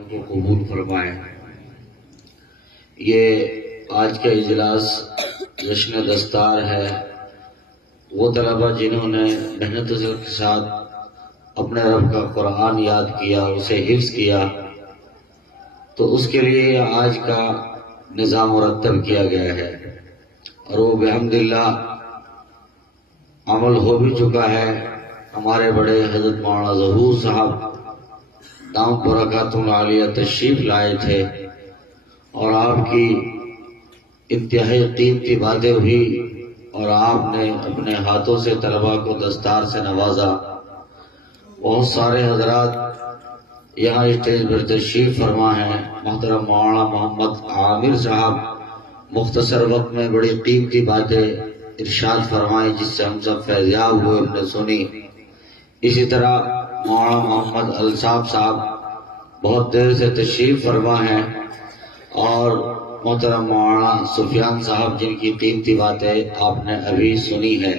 کو قبول فرمائے۔ یہ آج کا اجلاس جشن دستار ہے۔ وہ طلبہ جنہوں نے محنت کے ساتھ اپنے رب کا قرآن یاد کیا، اسے حفظ کیا، تو اس کے لیے آج کا نظام مرتب کیا گیا ہے، اور وہ بحمداللہ عمل ہو بھی چکا ہے۔ ہمارے بڑے حضرت مولانا ظہور صاحب دام برکاتہ عالیہ تشریف لائے تھے، اور آپ کی انتہائی قیمتی باتیں ہوئی، اور آپ نے اپنے ہاتھوں سے طلباء کو دستار سے نوازا۔ بہت سارے حضرات یہاں اسٹیج پر تشریف فرما ہیں۔ محترم مولانا محمد عامر صاحب مختصر وقت میں بڑی قیمتی باتیں ارشاد فرمائیں، جس سے ہم سب فیضیاب ہوئے، ہم نے سنی۔ اسی طرح مولانا محمد الصاف صاحب بہت دیر سے تشریف فرما ہیں، اور محترم مولانا سفیان صاحب جن کی قیمتی باتیں آپ نے ابھی سنی ہے۔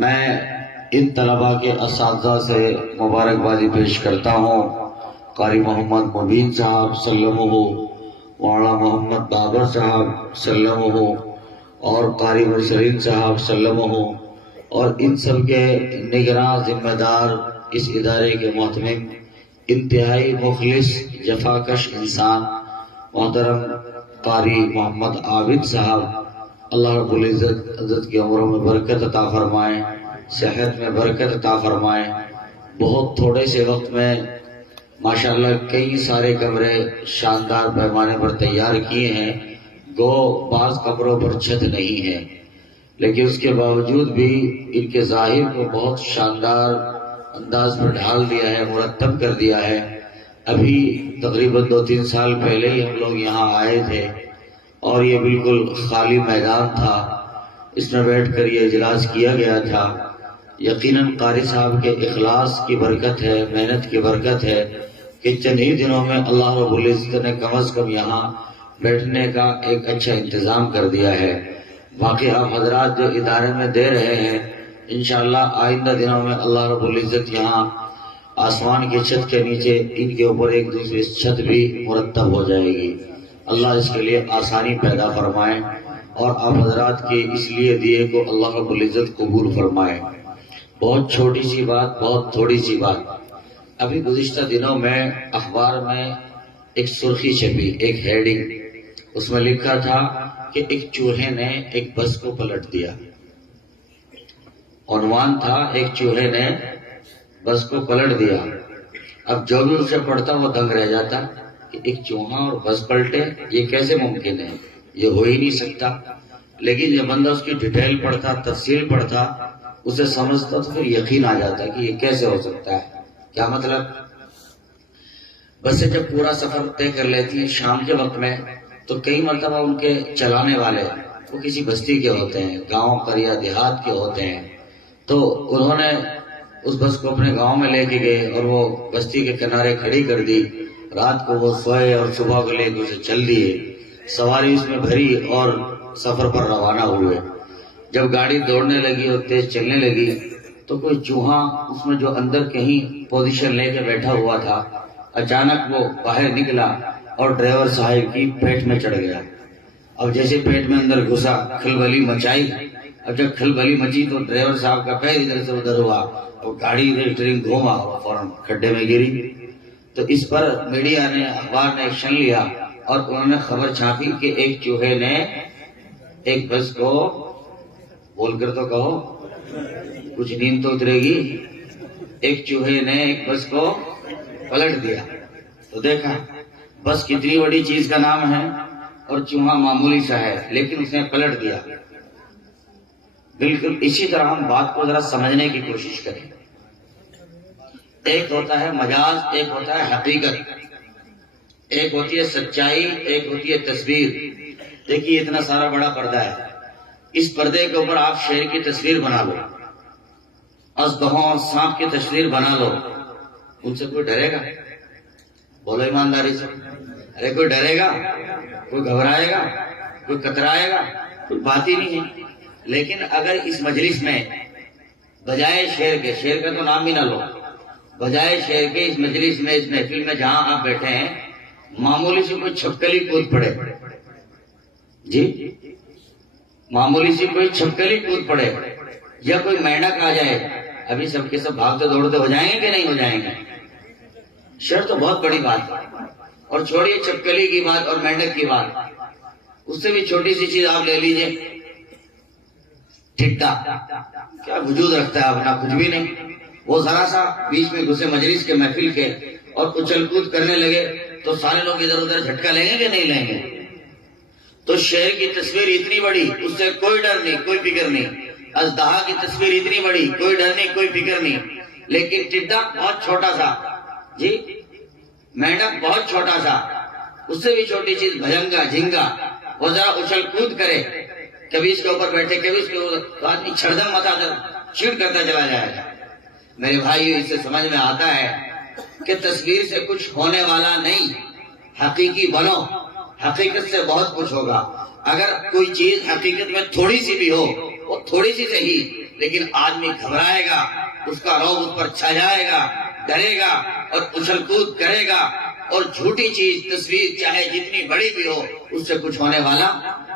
میں ان طلباء کے اساتذہ سے مبارکبادی پیش کرتا ہوں۔ قاری محمد مبین صاحب سلمہ، مولانا محمد بابر صاحب سلمہ، اور قاری مرسلین صاحب سلمہ، اور ان سب کے نگراں ذمہ دار، اس ادارے کے محتمم، انتہائی مخلص جفاکش انسان محترم قاری محمد عابد صاحب، اللہ رب العزت عزت کی عمروں میں برکت عطا فرمائیں، صحت میں برکت عطا فرمائیں۔ بہت تھوڑے سے وقت میں ماشاءاللہ کئی سارے کمرے شاندار پیمانے پر تیار کیے ہیں۔ گو بعض کمروں پر چھت نہیں ہے، لیکن اس کے باوجود بھی ان کے ظاہر کو بہت شاندار انداز پر ڈھال دیا ہے، مرتب کر دیا ہے۔ ابھی تقریباً 2-3 سال پہلے ہی ہم لوگ یہاں آئے تھے، اور یہ بالکل خالی میدان تھا، اس میں بیٹھ کر یہ اجلاس کیا گیا تھا۔ یقیناً قاری صاحب کے اخلاص کی برکت ہے، محنت کی برکت ہے کہ چند ہی دنوں میں اللہ رب العزت نے کم از کم یہاں بیٹھنے کا ایک اچھا انتظام کر دیا ہے۔ باقی آپ حضرات جو ادارے میں دے رہے ہیں، انشاءاللہ آئندہ دنوں میں اللہ رب العزت یہاں آسمان کی چھت کے نیچے ان کے اوپر ایک دوسری چھت بھی مرتب ہو جائے گی۔ اللہ اس کے لیے آسانی پیدا فرمائے، اور آپ حضرات کے اس لیے دیے کو اللہ رب العزت قبول فرمائے۔ بہت چھوٹی سی بات، بہت تھوڑی سی بات۔ ابھی گزشتہ دنوں میں اخبار میں ایک سرخی چھپی، ایک ہیڈنگ، اس میں لکھا تھا کہ ایک چوہے نے ایک بس کو پلٹ دیا۔ عنوان تھا ایک چوہے نے بس کو پلٹ دیا۔ اب جو بھی اسے پڑھتا وہ دنگ رہ جاتا کہ ایک چوہا اور بس پلٹے، یہ کیسے ممکن ہے، یہ ہو ہی نہیں سکتا۔ لیکن جب بندہ اس کی ڈیٹیل پڑھتا، تفصیل پڑھتا، اسے سمجھتا، تو پھر یقین آ جاتا کہ یہ کیسے ہو سکتا ہے۔ کیا مطلب؟ بسیں جب پورا سفر طے کر لیتی ہیں شام کے وقت میں، تو کئی مرتبہ ان کے چلانے والے وہ کسی بستی کے ہوتے ہیں، گاؤں قریہ دیہات کے ہوتے ہیں، تو انہوں نے اس بس کو اپنے گاؤں میں لے کے گئے، اور وہ بستی کے کنارے کھڑی کر دی۔ رات کو وہ سوئے، اور صبح کو لے کے اسے چل دیے، سواری اس میں بھری، اور سفر پر روانہ ہوئے۔ جب گاڑی دوڑنے لگی اور تیز چلنے لگی، تو کوئی چوہا اس میں جو اندر کہیں پوزیشن لے کے بیٹھا ہوا تھا، اچانک وہ باہر نکلا اور ڈرائیور صاحب کی پیٹ میں چڑھ گیا۔ اب جیسے پیٹ میں اندر گھسا، کھلبلی مچائی۔ اب جب کھلبلی مچی تو ڈرائیور صاحب کا پیر ادھر سے ادھر ہوا، اور گاڑی اسٹیئرنگ گھوما اور فوراً کھڈے میں گری۔ تو اس پر میڈیا نے، اخبار نے ایکشن لیا، اور انہوں نے خبر چھاپی کہ ایک چوہے نے ایک بس کو، بول کر تو کہو، کچھ نیند تو اترے گی، ایک چوہے نے ایک بس کو پلٹ دیا۔ تو دیکھا بس کتنی بڑی چیز کا نام ہے، اور چوہا معمولی سا ہے، لیکن اس نے پلٹ دیا۔ بالکل اسی طرح ہم بات کو ذرا سمجھنے کی کوشش کریں۔ ایک ہوتا ہے مجاز، ایک ہوتا ہے حقیقت، ایک ہوتی ہے سچائی، ایک ہوتی ہے تصویر۔ دیکھیے اتنا سارا بڑا پردہ ہے، اس پردے کے اوپر آپ شیر کی تصویر بنا لو، اژدہوں اور سانپ کی تصویر بنا لو، ان سے کوئی ڈرے گا؟ بولو ایمانداری سے، ارے کوئی ڈرے گا؟ کوئی گھبرائے گا؟ کوئی کترائے گا؟ کوئی بات ہی نہیں ہے۔ لیکن اگر اس مجلس میں بجائے شیر کے، شیر کا تو نام بھی نہ لو، بجائے شعر کے اس مجلس میں، اس محفل میں جہاں آپ بیٹھے ہیں، معمولی سے کوئی چھپکلی کود پڑے، جی معمولی سے کوئی چھپکلی کود پڑے یا کوئی مینڈک آ جائے، ابھی سب کے سب بھاگتے دوڑتے ہو جائیں گے کہ نہیں ہو جائیں گے؟ شعر تو بہت بڑی بات ہے، اور چھوڑیے چھپکلی کی بات اور مینڈک کی بات، اس سے بھی چھوٹی سی چیز آپ لے لیجئے، ٹھٹا کیا وجود رکھتا ہے اپنا؟ کچھ بھی نہیں۔ وہ ذرا سا بیچ میں گھسے مجلس کے، محفل کے، اور اچھل کود کرنے لگے تو سارے لوگ ادھر ادھر جھٹکا لیں گے کہ نہیں لیں گے؟ تو شعر کی تصویر اتنی بڑی، اس سے کوئی ڈر نہیں، کوئی فکر نہیں۔ اژدہا کی تصویر اتنی بڑی، کوئی ڈر نہیں، کوئی فکر نہیں، لیکن ٹڈا بہت چھوٹا سا، جی مینڈک بہت چھوٹا سا، اس سے بھی چھوٹی چیز بھجنگا، جھینگا، وہ ذرا اچھل کود کرے، کبھی اس کے اوپر بیٹھے کبھی اس کے اوپر، تو آدمی چھڑدم متا کر چیڑ کرتا چلا جائے گا۔ میرے بھائی، اس سے سمجھ میں آتا ہے کہ تصویر سے کچھ ہونے والا نہیں، حقیقی بنو، حقیقت سے بہت کچھ ہوگا۔ اگر کوئی چیز حقیقت میں تھوڑی سی بھی ہو، وہ تھوڑی سی صحیح، لیکن آدمی گھبرائے گا، اس کا روب اس پر چھا جائے گا، ڈرے گا اور اچھل کود کرے گا، اور جھوٹی چیز تصویر چاہے جتنی بڑی بھی ہو، اس سے کچھ ہونے والا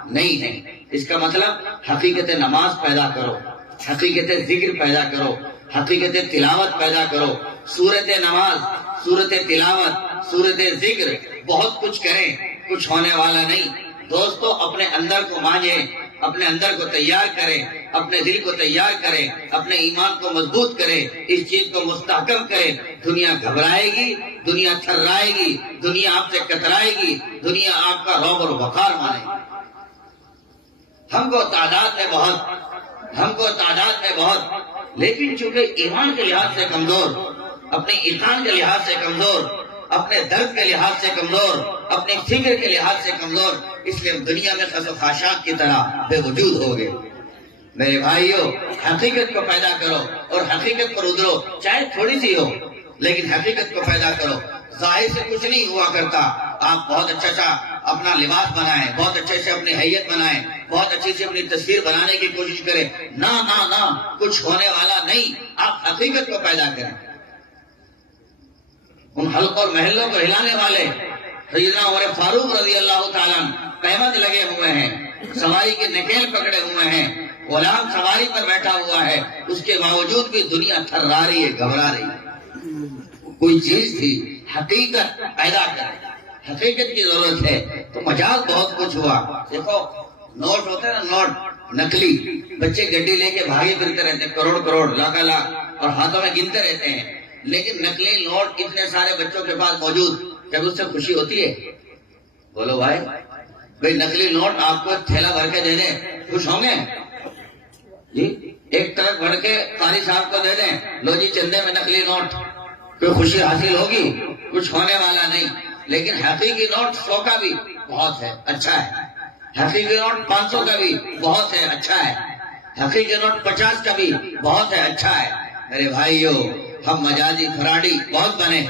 نہیں ہے۔ اس کا مطلب حقیقت نماز پیدا کرو، حقیقت ذکر پیدا کرو، حقیقت تلاوت پیدا کرو، سورت نماز، سورت تلاوت، سورت ذکر، بہت کچھ کریں، کچھ ہونے والا نہیں۔ دوستو، اپنے اندر کو مانجیں، اپنے اندر کو تیار کریں، اپنے دل کو تیار کریں، اپنے ایمان کو مضبوط کریں، اس چیز کو مستحکم کریں۔ دنیا گھبرائے گی، دنیا تھرائے گی، دنیا آپ سے کترائے گی، دنیا آپ کا رعب اور وقار مانے گی۔ ہم کو تعداد میں بہت، لیکن چونکہ ایمان کے لحاظ سے کمزور، اپنے ایمان کے لحاظ سے کمزور، اپنے درد کے لحاظ سے کمزور، اپنے فکر کے لحاظ سے کمزور، اس لیے دنیا میں خس و خاشاک کی طرح بے وجود ہو گئے۔ میرے بھائیو، حقیقت کو پیدا کرو اور حقیقت پر اترو، چاہے تھوڑی سی ہو، لیکن حقیقت کو پیدا کرو۔ ظاہر سے کچھ نہیں ہوا کرتا، آپ بہت اچھا سا اپنا لباس بنائیں، بہت اچھے سے اپنی حیت بنائیں، بہت اچھی سے اپنی تصویر بنانے کی کوشش کریں، نہ نہ نہ، کچھ ہونے والا نہیں۔ آپ حقیقت کو پیدا کریں۔ ان حلق اور محلوں کو ہلانے والے سیدنا عمر فاروق رضی اللہ تعالیٰ قیمت لگے ہوئے ہیں، سواری کے نکیل پکڑے ہوئے ہیں، غلام سواری پر بیٹھا ہوا ہے، اس کے باوجود بھی دنیا تھرا رہی ہے، گھبرا رہی ہے۔ کوئی چیز تھی، حقیقت پیدا کر، حقیقت کی ضرورت ہے۔ تو مجاز بہت کچھ ہوا۔ دیکھو، نوٹ ہوتے ہیں نا، نوٹ نقلی، بچے گڈی لے کے بھاگے پھرتے رہتے ہیں، کروڑ کروڑ، لاکھ لاکھ، اور ہاتھوں میں گنتے رہتے ہیں، لیکن نقلی نوٹ اتنے سارے بچوں کے پاس موجود، جب اس سے خوشی ہوتی ہے؟ بولو بھائی نقلی نوٹ آپ کو تھیلا بھر کے دے دیں، خوش ہوں گے؟ جی ایک ٹرک بھر کے قاری صاحب کو دے دیں، لو جی چندے میں نقلی نوٹ، کوئی خوشی حاصل ہوگی؟ کچھ ہونے والا نہیں۔ لیکن حقیقی نوٹ 100 کا بھی بہت ہے، اچھا ہے، حقیقی نوٹ 500 کا بھی بہت ہے، اچھا ہے، حقیقی نوٹ 50 کا بھی بہت ہے، اچھا ہے۔ میرے بھائیو، ہم مجازی فراڈی بہت بنے،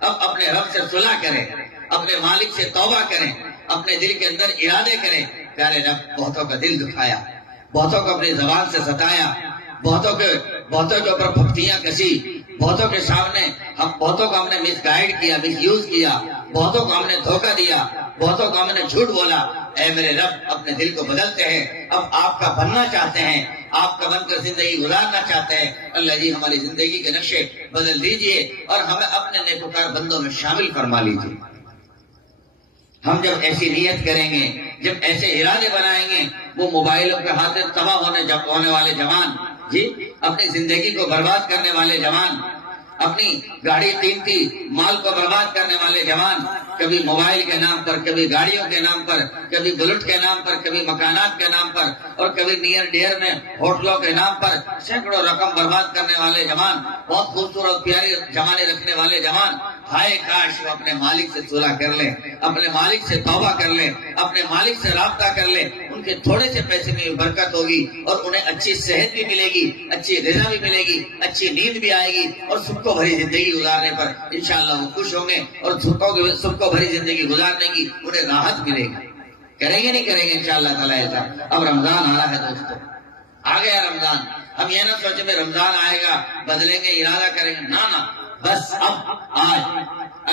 اب اپنے رب سے صلح کریں، اپنے مالک سے توبہ کریں، اپنے دل کے اندر ارادے کریں۔ پیارے رب بہتوں کا دل دکھایا، بہتوں کو اپنی زبان سے ستایا، بہتوں کے اوپر پھپتیاں کسی، بہتوں کے سامنے بہتوں کو ہم نے مس گائیڈ کیا، مس یوز کیا، بہتوں کو ہم نے دھوکہ دیا، بہتوں کو ہم نے جھوٹ بولا۔ اے میرے رب، اپنے دل کو بدلتے ہیں، اب آپ کا بننا چاہتے ہیں، آپ کا بن کر زندگی گزارنا چاہتے ہیں۔ اللہ جی ہماری زندگی کے نقشے بدل دیجئے اور ہمیں اپنے نیکوکار بندوں میں شامل فرما لیجئے۔ ہم جب ایسی نیت کریں گے، جب ایسے ارادے بنائیں گے، وہ موبائلوں کے ہاتھ تباہ ہونے والے جوان، جی اپنی زندگی کو برباد کرنے والے جوان، اپنی گاڑی قیمتی مال کو برباد کرنے والے جوان، کبھی موبائل کے نام پر، کبھی گاڑیوں کے نام پر، کبھی بلٹ کے نام پر، کبھی مکانات کے نام پر، اور کبھی نیئر ڈیئر میں ہوٹلوں کے نام پر سینکڑوں رقم برباد کرنے والے جوان، بہت خوبصورت پیاری جوانی رکھنے والے جوان، ہائے کاش وہ اپنے مالک سے صلح کر لیں، اپنے مالک سے توبہ کر لیں، اپنے مالک سے رابطہ کر لیں، ان کے تھوڑے سے پیسے میں برکت ہوگی، اور انہیں اچھی صحت بھی ملے گی، اچھی غذا بھی ملے گی، اچھی نیند بھی آئے گی، اور سب کو بھری زندگی گزارنے پر انشاءاللہ وہ خوش ہوں گے، اور سب کو بھری زندگی گزارنے کی انہیں راحت ملے گی۔ کریں گے نہیں کریں گے انشاءاللہ تعالیٰ ایسا؟ اب رمضان آ رہا ہے دوستو، آ گیا رمضان۔ ہم یہ نہ سوچیں میں رمضان آئے گا بدلیں گے، ارادہ کریں گے، نہ بس اب آج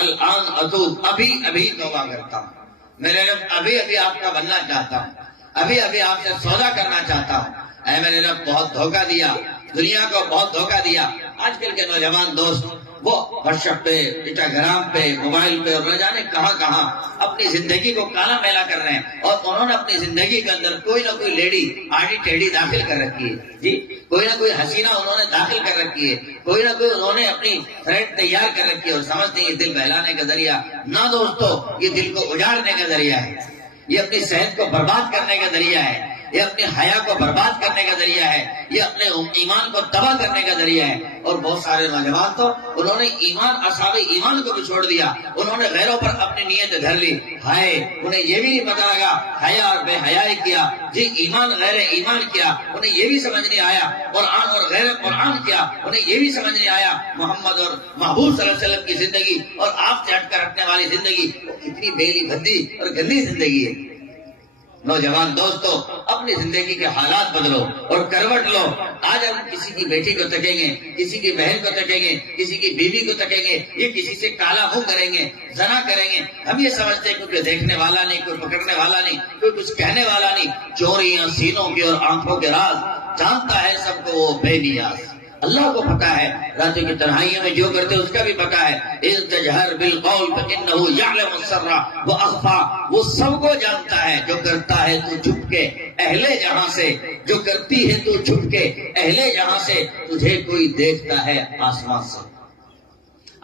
الآن اتوب، ابھی توبہ کرتا ہوں میرے رب، ابھی آپ کا بننا چاہتا ہوں، ابھی آپ سے سودا کرنا چاہتا ہوں۔ اے میرے رب، بہت دھوکہ دیا، دنیا کو بہت دھوکہ دیا۔ آج کل کے نوجوان دوست وہ واٹس ایپ پہ، انسٹاگرام پہ، موبائل پہ اور نہ جانے کہاں اپنی زندگی کو کالا میلا کر رہے ہیں، اور انہوں نے اپنی زندگی کے اندر کوئی نہ کوئی لیڈی آڑی ٹیڑھی داخل کر رکھی ہے جی، کوئی نہ کوئی حسینہ انہوں نے داخل کر رکھی ہے، کوئی نہ کوئی انہوں نے اپنی فرینڈ تیار کر رکھی ہے، اور سمجھتے ہیں یہ دل بہلانے کا ذریعہ۔ نہ دوستو، یہ دل کو اجاڑنے کا ذریعہ ہے، یہ اپنی صحت کو برباد کرنے کا ذریعہ ہے، یہ اپنے حیا کو برباد کرنے کا ذریعہ ہے، یہ اپنے ایمان کو تباہ کرنے کا ذریعہ ہے۔ اور بہت سارے نوجوان تو انہوں نے اصحاب ایمان کو بھی چھوڑ دیا، انہوں نے غیروں پر اپنی نیت دھر لی، ہائے انہیں یہ بھی نہیں پتا لگا حیا اور بے حیائی کیا جی، ایمان غیر ایمان کیا انہیں یہ بھی سمجھ نہیں آیا، قرآن اور غیر قرآن کیا انہیں یہ بھی سمجھ نہیں آیا، محمد اور محبوب صلی اللہ علیہ وسلم کی زندگی اور آپ سے ہٹ کر رکھنے والی زندگی وہ کتنی بیلی بھدی اور گندی زندگی ہے۔ نوجوان دوستو، اپنی زندگی کے حالات بدلو اور کروٹ لو۔ آج ہم کسی کی بیٹی کو تکیں گے، کسی کی بہن کو تکیں گے، کسی کی بیوی کو تکیں گے، یہ کسی سے کالا منہ کریں گے، زنا کریں گے، ہم یہ سمجھتے ہیں کوئی دیکھنے والا نہیں، کوئی پکڑنے والا نہیں، کوئی کچھ کہنے والا نہیں۔ چوریاں سینوں کی اور آنکھوں کے راز جانتا ہے سب کو وہ بے نیاز، اللہ کو پتا ہے، راتوں کی تنہائیوں میں جو کرتے اس کا بھی پتا ہے۔ اِذْ تَجْهَرْ بِالْقَوْلِ فَإِنَّهُ يَعْلَمُ السِّرَّ وَأَخْفَى، وہ سب کو جانتا ہے، جو کرتا ہے تو چھپ کے اہل جہاں سے، جو کرتی ہے تو چھپ کے اہل جہاں سے، تجھے کوئی دیکھتا ہے آسمان سے،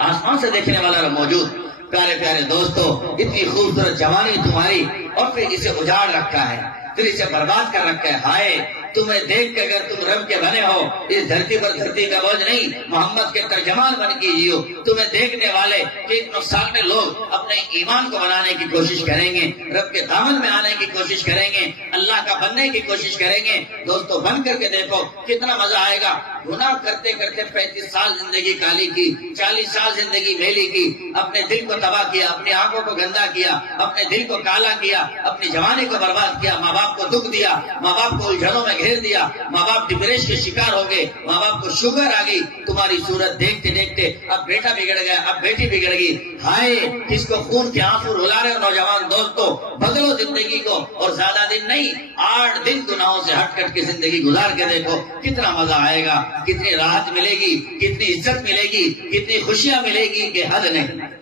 آسمان سے دیکھنے والا موجود۔ پیارے پیارے دوستو، اتنی خوبصورت جوانی تمہاری، اور پھر اسے اجاڑ رکھا ہے، پھر اسے برباد کر رکھا ہے۔ ہائے تمہیں دیکھ کے اگر تم رب کے بنے ہو، اس دھرتی پر دھرتی کا بوجھ نہیں، محمد کے ترجمان بن کے جیو۔ تمہیں دیکھنے والے ایک نقصان لوگ اپنے ایمان کو بنانے کی کوشش کریں گے، رب کے دامن میں آنے کی کوشش کریں گے، اللہ کا بننے کی کوشش کریں گے۔ دوستو بن کر کے دیکھو کتنا مزہ آئے گا۔ گناہ کرتے کرتے 35 سال زندگی کالی کی، 40 سال زندگی میلی کی، اپنے دل کو تباہ کیا، اپنی آنکھوں کو گندا کیا، اپنے دل کو کالا کیا، اپنی جوانی کو برباد کیا، ماں باپ کو دکھ دیا، ماں باپ کو الجھنوں میں گھیر دیا، ماں باپ ڈپریشن کے شکار ہو گئے، ماں باپ کو شوگر آ گئی، تمہاری صورت دیکھتے دیکھتے اب بیٹا بگڑ گیا، اب بیٹی بگڑ گئی۔ ہائے کس کو خون کے آنسو رلا رہے ہو نوجوان دوستو، بدلو زندگی کو، اور زیادہ دن نہیں، 8 دن گناہوں سے ہٹ کٹ کے زندگی گزار کے دیکھو کتنا مزہ آئے گا، کتنی راحت ملے گی، کتنی عزت ملے گی، کتنی خوشیاں ملے گی کہ حد نہیں،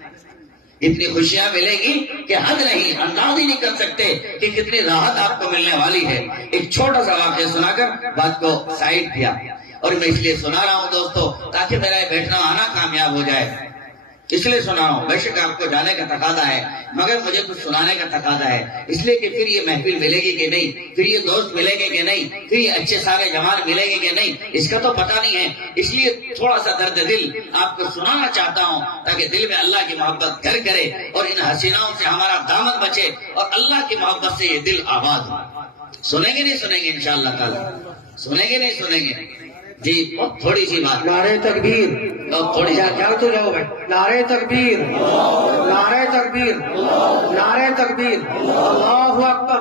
اتنی خوشیاں ملے گی کہ حد نہیں، انداز ہی نہیں کر سکتے کہ کتنی راحت آپ کو ملنے والی ہے۔ ایک چھوٹا سا واقعہ سنا کر بات کو سائڈ کیا، اور میں اس لیے سنا رہا ہوں دوستو تاکہ میرا یہ بیٹھنا آنا کامیاب ہو جائے، اس لیے سنا رہا ہوں۔ بے شک آپ کو جانے کا تقاضا ہے، مگر مجھے کچھ سنانے کا تقاضا ہے، اس لیے کہ پھر یہ محفل ملے گی کہ نہیں، پھر یہ دوست ملیں گے کہ نہیں، پھر یہ اچھے سارے جوان ملیں گے کہ نہیں، اس کا تو پتہ نہیں ہے۔ اس لیے تھوڑا سا درد دل آپ کو سنانا چاہتا ہوں تاکہ دل میں اللہ کی محبت گھر کرے، اور ان حسیناؤں سے ہمارا دامن بچے، اور اللہ کی محبت سے یہ دل آباد ہو۔ سنیں گے نہیں سنیں گے انشاءاللہ تعالی، سنیں گے نہیں سنیں گے جی؟ بہت تھوڑی سی بات، نعرہ تکبیر، تھوڑی سی کیا تو جاؤ بھائی، نعرہ تکبیر، نعرہ تکبیر، نعرہ تکبیر، اللہ اکبر۔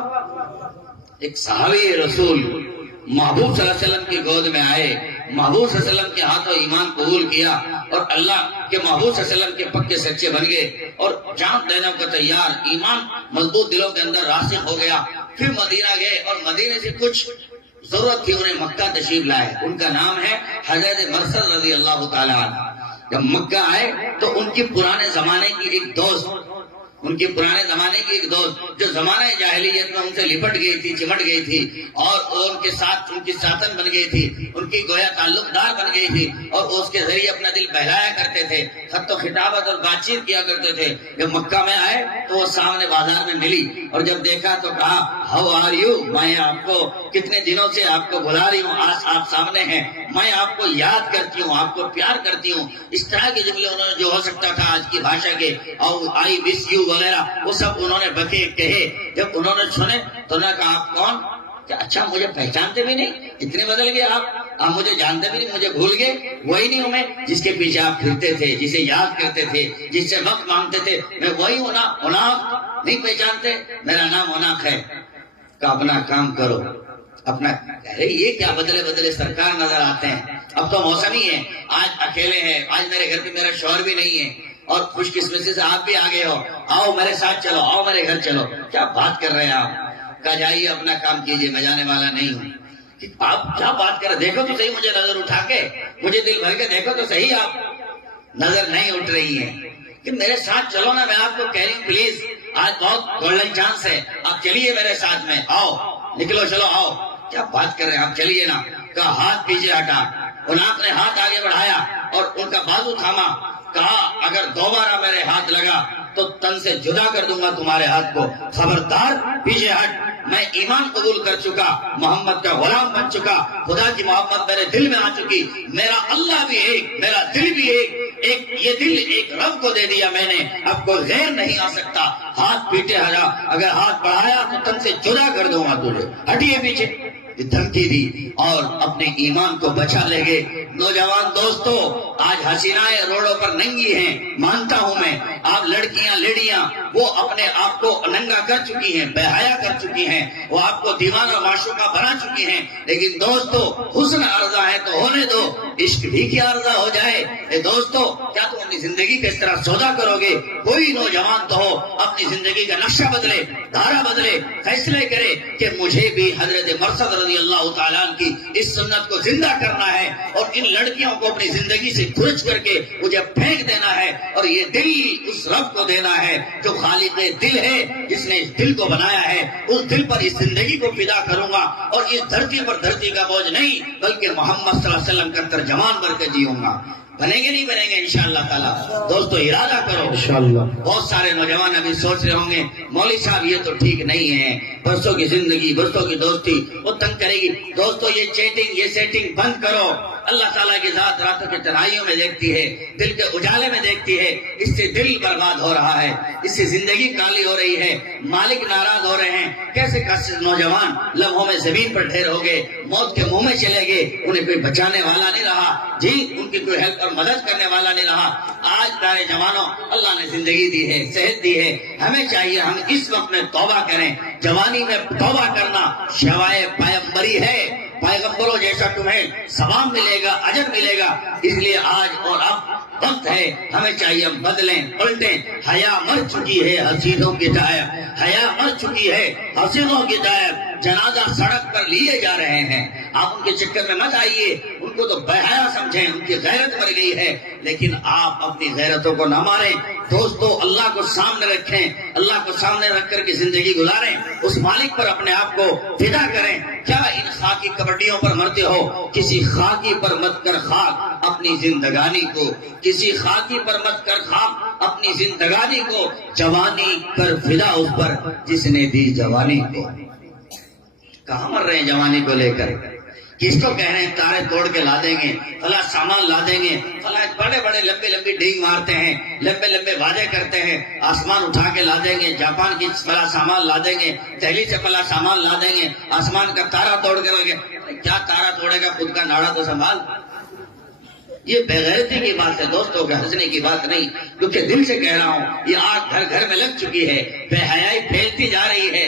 ایک صحابی رسول محبوب صلی اللہ علیہ وسلم کی گود میں آئے، محبوب صلی اللہ علیہ وسلم کے ہاتھوں ایمان قبول کیا، اور اللہ کے محبوب صلی اللہ علیہ وسلم کے پکے سچے بن گئے، اور جان دینے کو تیار، ایمان مضبوط دلوں کے اندر راسخ ہو گیا۔ پھر مدینہ گئے، اور مدینے سے کچھ ضرورت تھی انہیں مکہ تشریف لائے، ان کا نام ہے حضرت مرثد رضی اللہ تعالیٰ عنہ۔ جب مکہ آئے تو ان کی پرانے زمانے کی ایک دوست، جو زمانہ جاہلیت میں ان سے لپٹ گئی تھی، چمٹ گئی تھی، اور ان کے ساتھ ان کی ساتن بن گئی تھی، ان کی گویا تعلق دار بن گئی تھی، اور اس کے ذریعے اپنا دل بہلایا کرتے تھے، خط و خطابت اور بات چیت کیا کرتے تھے۔ جب مکہ میں آئے تو وہ سامنے بازار میں ملی، اور جب دیکھا تو کہا ہاؤ آر یو، میں آپ کو کتنے دنوں سے آپ کو بلا رہی ہوں، آج آپ سامنے ہیں، میں آپ کو یاد کرتی ہوں، آپ کو پیار کرتی ہوں۔ اس طرح کے جملے انہوں نے جو ہو سکتا تھا آج کی بھاشا کے، اور آئی مس یو وغیرہ، وہ سب انہوں نے بکے کہے۔ جب انہوں نے سنے تو انہوں نے کہا آپ کون؟ کہ اچھا مجھے پہچانتے بھی نہیں، اتنے بدل گئے آپ مجھے جانتے بھی نہیں، مجھے بھول گئے، وہی نہیں ہوں میں جس کے پیچھے آپ پھرتے تھے، جسے یاد کرتے تھے، جس سے وقت مانگتے تھے، میں وہی ہوں نا، عناق نہیں پہچانتے؟ میرا نام عناق ہے۔ کہ اپنا کام کرو، اپنا ارے یہ کیا بدلے بدلے سرکار نظر آتے ہیں. اب تو موسم ہی ہے, آج اکیلے ہیں, آج میرے گھر پہ میرا شوہر بھی نہیں ہے اور خوش قسمتی سے آپ بھی آگے ہو, آؤ میرے ساتھ چلو, آؤ میرے گھر چلو. کیا بات کر رہے ہیں آپ؟ کہا جائیے اپنا کام کیجیے, میں جانے والا نہیں ہوں. آپ کیا بات کر رہے, دیکھو تو صحیح مجھے نظر اٹھا کے, مجھے دل بھر کے دیکھو تو صحیح, آپ نظر نہیں اٹھ رہی ہے کہ میرے ساتھ چلو نا. میں آپ کو کہہ رہی ہوں پلیز, آج بہت گولڈن چانس ہے, آپ چلیے میرے ساتھ میں, آؤ نکلو چلو آؤ. کیا بات کر رہے ہیں آپ, چلیے نا. کہا ہاتھ پیچھے ہٹا, ان آپ نے ہاتھ آگے بڑھایا اور ان کا بازو تھاما. کہا اگر دوبارہ میرے ہاتھ لگا تو تن سے جدا کر دوں گا تمہارے ہاتھ کو, خبردار پیچھے ہٹ. میں ایمان قبول کر چکا, محمد کا غلام بن چکا, خدا کی محبت میرے دل میں آ چکی, میرا اللہ بھی ایک, میرا دل بھی ایک, یہ دل ایک رب کو دے دیا میں نے, اب کوئی غیر نہیں آ سکتا. ہاتھ پیچھے ہٹا, اگر ہاتھ بڑھایا تو تن سے جدا کر دوں گا تجھے, ہٹیے پیچھے. دھمکی دی اور اپنے ایمان کو بچا لے گئے. نوجوان دوستو, آج حسینائیں روڈوں پر ننگی ہیں, مانتا ہوں میں. آپ لڑکیاں لیڈیاں وہ اپنے آپ کو ننگا کر چکی ہیں, بے حیا کر چکی ہیں, وہ آپ کو دیوانہ معشوقہ بنا چکی ہیں. لیکن دوستو, حسن عرضہ ہے تو ہونے دو, عشق بھی کیا عرضہ ہو جائے. اے دوستو, کیا تم اپنی زندگی کا اس طرح سودا کرو گے؟ کوئی نوجوان تو ہو اپنی زندگی کا نقشہ بدلے, دھارا بدلے, فیصلے کرے کہ مجھے بھی حضرت مرثد رضی اللہ تعالیٰ کی اس سنت کو زندہ کرنا ہے اور ان لڑکیوں کو اپنی زندگی سے کھرچ کر کے مجھے پھینک دینا ہے, اور یہ دل اس رب کو دینا ہے جو خالق دل ہے, جس نے اس دل کو بنایا ہے. اس دل پر اس زندگی کو فدا کروں گا اور اس دھرتی پر دھرتی کا بوجھ نہیں بلکہ محمد صلی اللہ علیہ وسلم کا ترجمان بن کے جیوں گا. بنیں گے نہیں بنیں گے انشاءاللہ تعالیٰ. دوستو ارادہ کرو انشاءاللہ. بہت سارے نوجوان ابھی سوچ رہے ہوں گے مولوی صاحب یہ تو ٹھیک نہیں ہے, برسوں کی زندگی, برسوں کی دوستی وہ تنگ کرے گی. دوستو یہ چیٹنگ, یہ سیٹنگ بند کرو. اللہ تعالیٰ کی ذات راتوں کی تنہائیوں میں دیکھتی ہے, دل کے اجالے میں دیکھتی ہے. اس سے دل برباد ہو رہا ہے, اس سے زندگی کالی ہو رہی ہے, مالک ناراض ہو رہے ہیں. کیسے نوجوان لمحوں میں زمین پر ڈھیر ہو گئے, موت کے منہ میں چلے گئے, انہیں کوئی بچانے والا نہیں رہا, جی ان کی کوئی ہیلپ اور مدد کرنے والا نہیں رہا. آج پیارے جوانوں, اللہ نے زندگی دی ہے, صحت دی ہے, ہمیں چاہیے ہم اس وقت میں توبہ کریں. جوانی میں توبہ کرنا شوائے پیغمبری ہے. پیغمبروں جیسا تمہیں ثواب ملے گا, اجر ملے گا. اس لیے آج اور اب وقت ہے, ہمیں چاہیے ہم بدلیں, پلٹیں. حیا مر چکی ہے حسینوں کی طائب, حیا مر چکی ہے حسینوں کی طائب. جنازہ سڑک پر لیے جا رہے ہیں, آپ ان کے چکر میں مت آئیے, ان کو تو بے حیا سمجھیں, ان کی غیرت مر گئی ہے, لیکن آپ اپنی غیرتوں کو نہ ماریں. دوستو اللہ کو سامنے رکھیں, اللہ کو سامنے رکھ کر کے زندگی گزاریں, اس مالک پر اپنے آپ کو فدا کریں. کیا ان خاکی کبڈیوں پر مرتے ہو؟ کسی خاکی پر مت کر خاک اپنی زندگانی کو, کسی خاکی پر مت کر خاک اپنی زندگانی کو. جوانی کر فدا اس پر جس نے دی جوانی کو. کہاں مر رہے ہیں جوانی کو لے کر؟ کس کو کہہ رہے ہیں تارے توڑ کے لا دیں گے, فلاں سامان لا دیں گے, فلاں بڑے بڑے لمبی لمبی ڈینگ مارتے ہیں, لمبے لمبے وعدے کرتے ہیں, آسمان اٹھا کے لا دیں گے, جاپان کی فلاں سامان لا دیں گے, دہلی سے فلاں سامان لا دیں گے, آسمان کا تارا توڑ کے لگے. کیا تارا توڑے گا, خود کا ناڑا تو سنبھال. یہ بےغیرتی کی بات ہے دوستوں, کے ہنسنے کی بات نہیں. کیونکہ دل سے کہہ رہا ہوں, یہ آگ گھر گھر میں لگ چکی ہے, بے حیائی پھیلتی جا رہی ہے.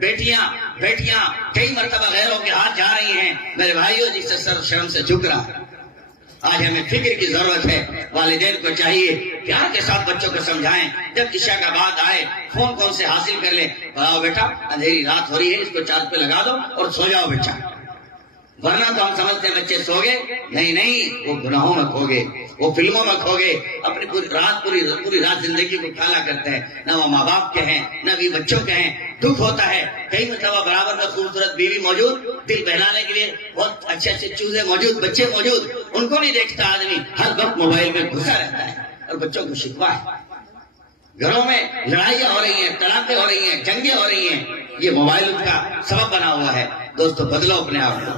بیٹیاں کئی مرتبہ غیروں کے ہاتھ جا رہی ہیں. میرے بھائیوں, جس سے سر شرم سے جھک رہا. آج ہمیں فکر کی ضرورت ہے. والدین کو چاہیے پیار کے ساتھ بچوں کو سمجھائیں. جب عشاء کا بعد آئے فون سے حاصل کر لیں, بیٹا اندھیری رات ہو رہی ہے, اس کو چارج پہ لگا دو اور سو جاؤ بچہ. ورنہ تو ہم سمجھتے ہیں بچے سو گئے, نہیں, وہ گناہوں میں کھو گئے, وہ فلموں میں کھو گئے, اپنی پوری رات زندگی کو کھالا کرتے ہیں. نہ وہ ماں باپ کے ہیں, نہ بھی بچوں کے ہیں. دکھ ہوتا ہے. کئی مرتبہ برابر میں خوبصورت بیوی موجود, دل بہلانے کے لیے بہت اچھے اچھے چوزے موجود, بچے موجود, ان کو نہیں دیکھتا آدمی. ہر وقت موبائل میں گھسا رہتا ہے اور بچوں کو شکوا ہے. گھروں میں لڑائیاں ہو رہی ہیں, طلاقیں ہو رہی ہیں, جنگیں ہو رہی ہیں. یہ موبائل کا سبب بنا ہوا ہے. دوستو بدلو اپنے آپ کو,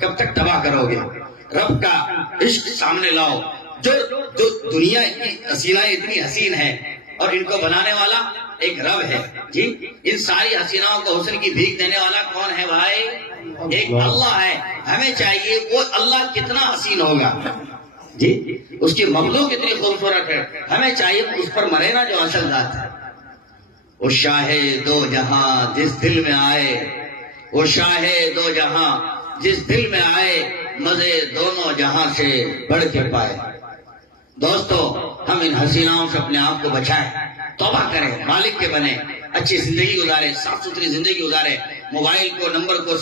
کب تک تباہ کرو گے؟ رب کا عشق سامنے لاؤ. جو دنیا کی حسینائیں اتنی حسین ہے اور ان کو بنانے والا ایک رب ہے. جی ان ساری حسیناؤں کو حسن کی بھیک دینے والا کون ہے بھائی؟ ایک اللہ ہے. ہمیں چاہیے وہ اللہ کتنا حسین ہوگا, جی اس کی مخلوق کتنی خوبصورت ہے, ہمیں چاہیے اس پر مرے نا جو اصل ذات ہے. وہ شاہ دو جہاں جس دل میں آئے, وہ شاہ دو جہاں جس دل میں آئے مزے دونوں جہاں سے بڑھ کے پائے۔ دوستو ہم ان حسیناؤں سے اپنے آپ کو بچائیں، توبہ کریں، مالک کے بنیں، اچھی زندگی گزارے، صاف ستھری زندگی گزارے، موبائل کو، نمبر کو،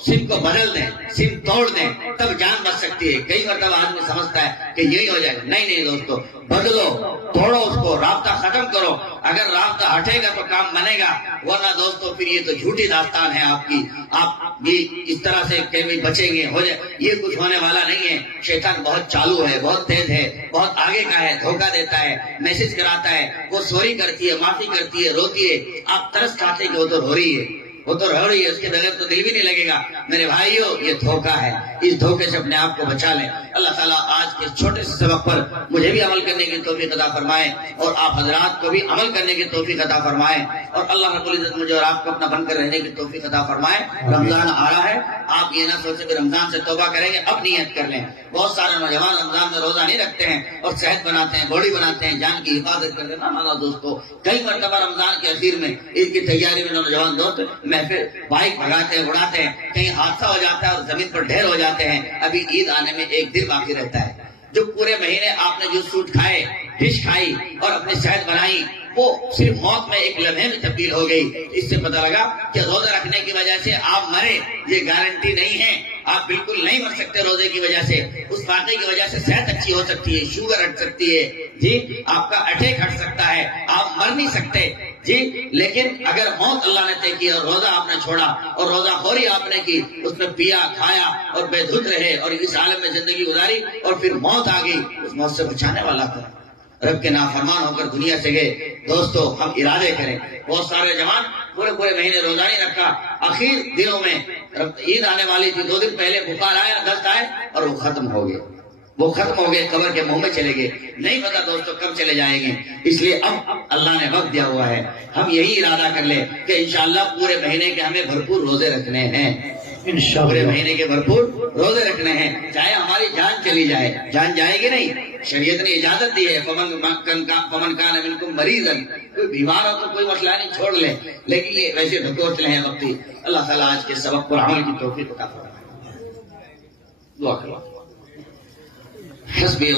سم کو بدل دیں، سم توڑ دیں، تب جان بچ سکتی ہے۔ کئی مرتبہ آدمی سمجھتا ہے کہ یہی ہو جائے، نہیں دوستو، بدلو، توڑو اس کو، رابطہ ختم کرو۔ اگر رابطہ ہٹے گا تو کام بنے گا، ورنہ دوستو پھر یہ تو جھوٹی داستان ہے آپ کی۔ آپ بھی اس طرح سے کہ بچیں گے، ہو جائے، یہ کچھ ہونے والا نہیں ہے۔ شیطان بہت چالو ہے، بہت تیز ہے، بہت آگے کا ہے، دھوکہ دیتا ہے، میسج کراتا ہے، وہ سوری کرتی ہے، معافی کرتی ہے، روتی ہے، آپ ترس کھاتے کہ وہ تو رو رہی ہے، وہ تو رو رہی ہے، اس کے بغیر تو دل بھی نہیں لگے گا۔ میرے بھائیو، یہ دھوکہ ہے، اس دھوکے سے اپنے آپ کو بچا لیں۔ اللہ تعالیٰ آج کے چھوٹے سے سبق پر مجھے بھی عمل کرنے کی توفیق عطا فرمائے، اور آپ حضرات کو بھی عمل کرنے کی توفیق عطا فرمائے، اور اللہ رب العزت مجھے اور آپ کو اپنا بن کر رہنے کی توفیق عطا فرمائے۔ رمضان آ رہا ہے، آپ یہ نہ سوچیں کہ رمضان سے توبہ کریں گے، اب نیت کر لیں۔ بہت سارے نوجوان رمضان میں روزہ نہیں رکھتے ہیں اور صحت بناتے ہیں، باڈی بناتے ہیں، جان کی حفاظت کرتے ہیں۔ نہ دوستو، کئی مرتبہ رمضان کے اخیر میں، عید کی تیاری میں نوجوان دوست محفل بائک بھگاتے ہیں، اڑاتے ہیں، کہیں حادثہ ہو جاتا ہے اور زمین پر ڈھیر ہو جاتے ہیں۔ ابھی عید آنے میں ایک دن باقی رہتا ہے۔ جو پورے مہینے آپ نے جو سوٹ کھائے، ڈش کھائی اور اپنی صحت بنائی، وہ صرف موت میں ایک لمحے میں تبدیل ہو گئی۔ اس سے پتہ لگا کہ روزہ رکھنے کی وجہ سے آپ مرے، یہ گارنٹی نہیں ہے۔ آپ بالکل نہیں مر سکتے روزے کی وجہ سے، اس واقعے کی وجہ سے صحت اچھی ہو سکتی ہے، شوگر ہٹ سکتی ہے، جی آپ کا اٹیک ہٹ سکتا ہے، آپ مر نہیں سکتے، جی۔ لیکن اگر موت اللہ نے طے کی اور روزہ آپ نے چھوڑا اور روزہ خوری آپ نے کی، اس میں پیا کھایا اور بے دھت رہے اور اس عالم میں زندگی گزاری اور پھر موت آ گئی، اس موت سے بچانے والا تھا، رب کے نافرمان ہو کر دنیا سے گئے۔ دوستو ہم ارادے کریں۔ بہت سارے جوان پورے مہینے روزہ نہیں رکھا، اخیر دنوں میں عید آنے والی تھی، 2 دن پہلے بخار آیا، دست آئے اور وہ ختم ہو گئے، وہ ختم ہو گئے، قبر کے منہ میں چلے گئے۔ نہیں پتا دوستو کب چلے جائیں گے، اس لیے اب اللہ نے وقت دیا ہوا ہے، ہم یہی ارادہ کر لیں کہ انشاءاللہ پورے مہینے کے ہمیں بھرپور روزے رکھنے ہیں، پورے مہینے کے بھرپور روزے رکھنے ہیں، چاہے ہماری جان چلی جائے۔ جان جائے گی نہیں، شریعت نے اجازت دی ہے، فمن کان منکم مریضا، کوئی بیمار ہو تو کوئی مسئلہ نہیں، چھوڑ لے، لیکن یہ ویسے ڈھکوسلے ہیں وقتی۔ اللہ تعالیٰ آج کے سبق پر عمل کی توفیق عطا فرمائے۔ دعا کرو۔ حسبی اللہ